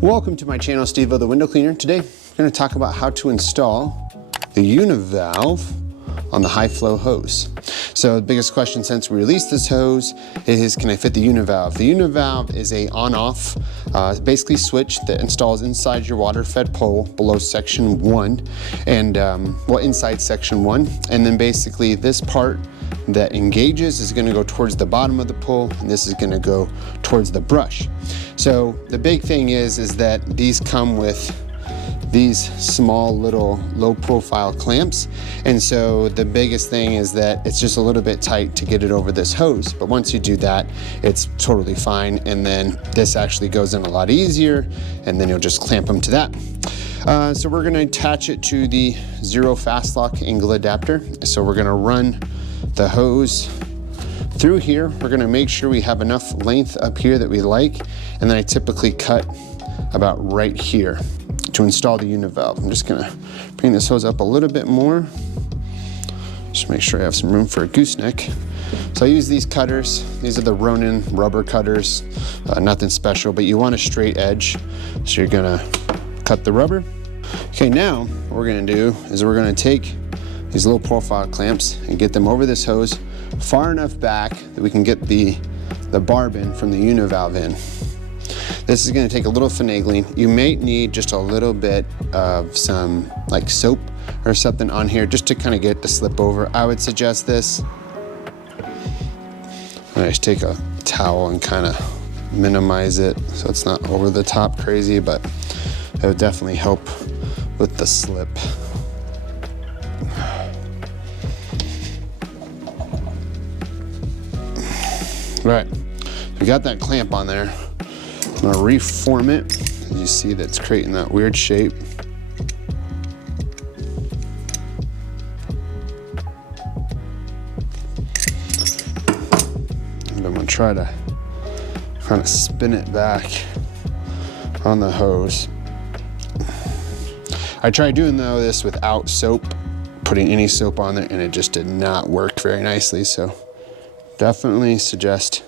Welcome to my channel, SteveO the Window Cleaner. Today, I'm going to talk about how to install the Univalve on the high flow hose. So the biggest question since we released this hose is, can I fit the Univalve? The Univalve is a on-off, basically switch that installs inside your water fed pole below section 1, and well, inside section 1. And then basically this part that engages is going to go towards the bottom of the pole, and this is going to go towards the brush. So the big thing is that these come with these small little low profile clamps, and so the biggest thing is that it's just a little bit tight to get it over this hose, but once you do that it's totally fine, and then this actually goes in a lot easier, and then you'll just clamp them to that. So we're going to attach it to the Xero Fast Lock angle adapter. So we're going to run the hose through here. We're going to make sure we have enough length up here that we like, and then I typically cut about right here to install the Univalve. I'm just going to bring this hose up a little bit more, just make sure I have some room for a gooseneck. So I use these cutters. These are the Ronin rubber cutters, nothing special, but you want a straight edge, so you're going to cut the rubber. Okay, now what we're going to do is we're going to take these low profile clamps and get them over this hose far enough back that we can get the barb in from the Univalve in. This is going to take a little finagling. You may need just a little bit of some like soap or something on here just to kind of get it to slip over. I would suggest this. I just take a towel and kind of minimize it so it's not over the top crazy, but it would definitely help with the slip. Right, we got that clamp on there. I'm gonna reform it. As you see, that's creating that weird shape. And I'm gonna try to kind of spin it back on the hose. I tried doing this without soap, putting any soap on there, and it just did not work very nicely. So definitely suggest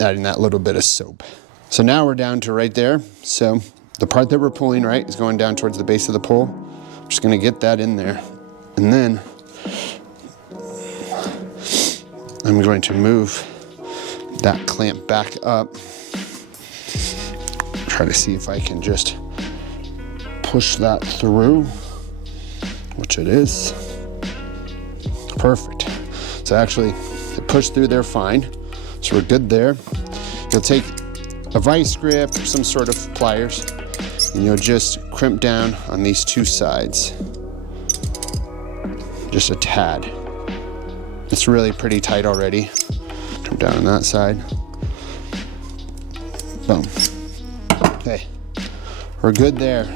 adding that little bit of soap. So now we're down to right there. So the part that we're pulling right is going down towards the base of the pole. I'm just gonna get that in there. And then I'm going to move that clamp back up. Try to see if I can just push that through, which it is. Perfect. So actually, it pushed through there fine. So we're good there. You'll take a vice grip or some sort of pliers, and you'll just crimp down on these two sides. Just a tad. It's really pretty tight already. Crimp down on that side. Boom. Okay, we're good there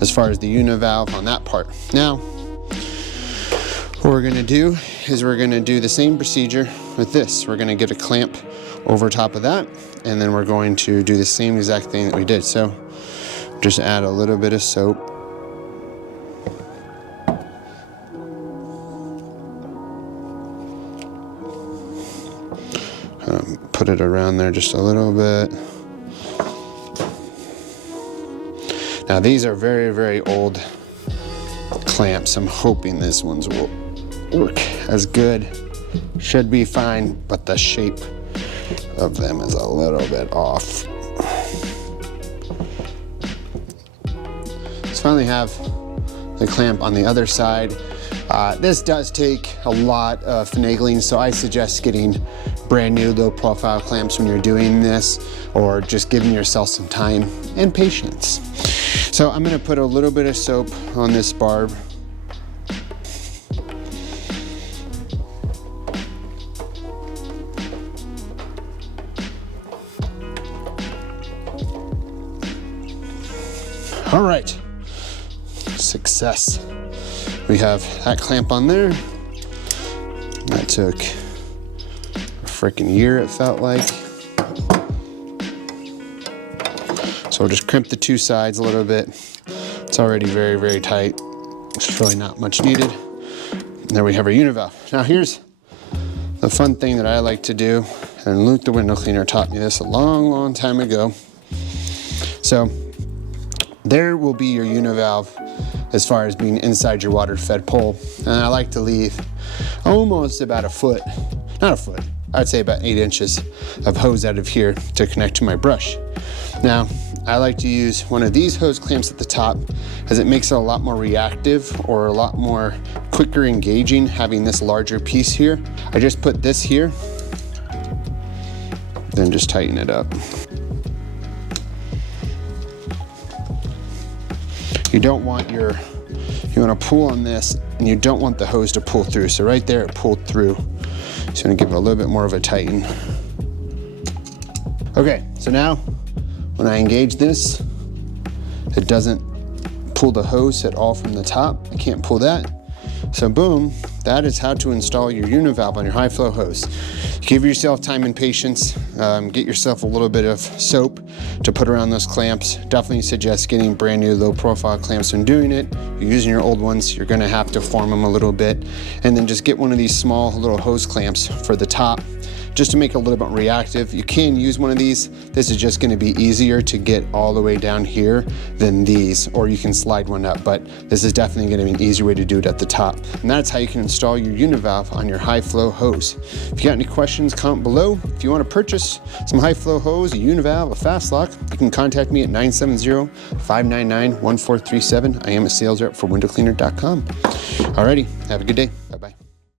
as far as the Univalve on that part. Now, what we're gonna do is we're gonna do the same procedure with this. We're gonna get a clamp over top of that, and then we're going to do the same exact thing that we did. So just add a little bit of soap. Put it around there just a little bit. Now these are very, very old clamps. I'm hoping this one's will work as good. Should be fine, but the shape of them is a little bit off. Let's finally have the clamp on the other side. This does take a lot of finagling, so I suggest getting brand new low profile clamps when you're doing this, or just giving yourself some time and patience. So I'm gonna put a little bit of soap on this barb. All right, success. We have that clamp on there. That took a freaking year, it felt like. So we'll just crimp the two sides a little bit. It's already very, very tight. There's really not much needed. And there we have our Univalve. Now here's the fun thing that I like to do, and Luke the window cleaner taught me this a long, long time ago. So there will be your univalve as far as being inside your water fed pole. And I like to leave almost about a foot, not a foot, I'd say about 8 inches of hose out of here to connect to my brush. Now, I like to use one of these hose clamps at the top as it makes it a lot more reactive or a lot more quicker engaging having this larger piece here. I just put this here, then just tighten it up. You don't want you want to pull on this and you don't want the hose to pull through. So right there it pulled through. So I'm gonna give it a little bit more of a tighten. Okay, so now when I engage this, it doesn't pull the hose at all from the top. I can't pull that. So boom, that is how to install your univalve on your high flow hose. Give yourself time and patience. Get yourself a little bit of soap to put around those clamps. Definitely suggest getting brand new low profile clamps when doing it. If you're using your old ones, you're gonna have to form them a little bit. And then just get one of these small little hose clamps for the top, just to make it a little bit reactive. You can use one of these. This is just gonna be easier to get all the way down here than these, or you can slide one up, but this is definitely gonna be an easier way to do it at the top. And that's how you can install your univalve on your high flow hose. If you got any questions, comment below. If you wanna purchase some high flow hose, a univalve, a fast lock, you can contact me at 970-599-1437. I am a sales rep for windowcleaner.com. Alrighty, have a good day.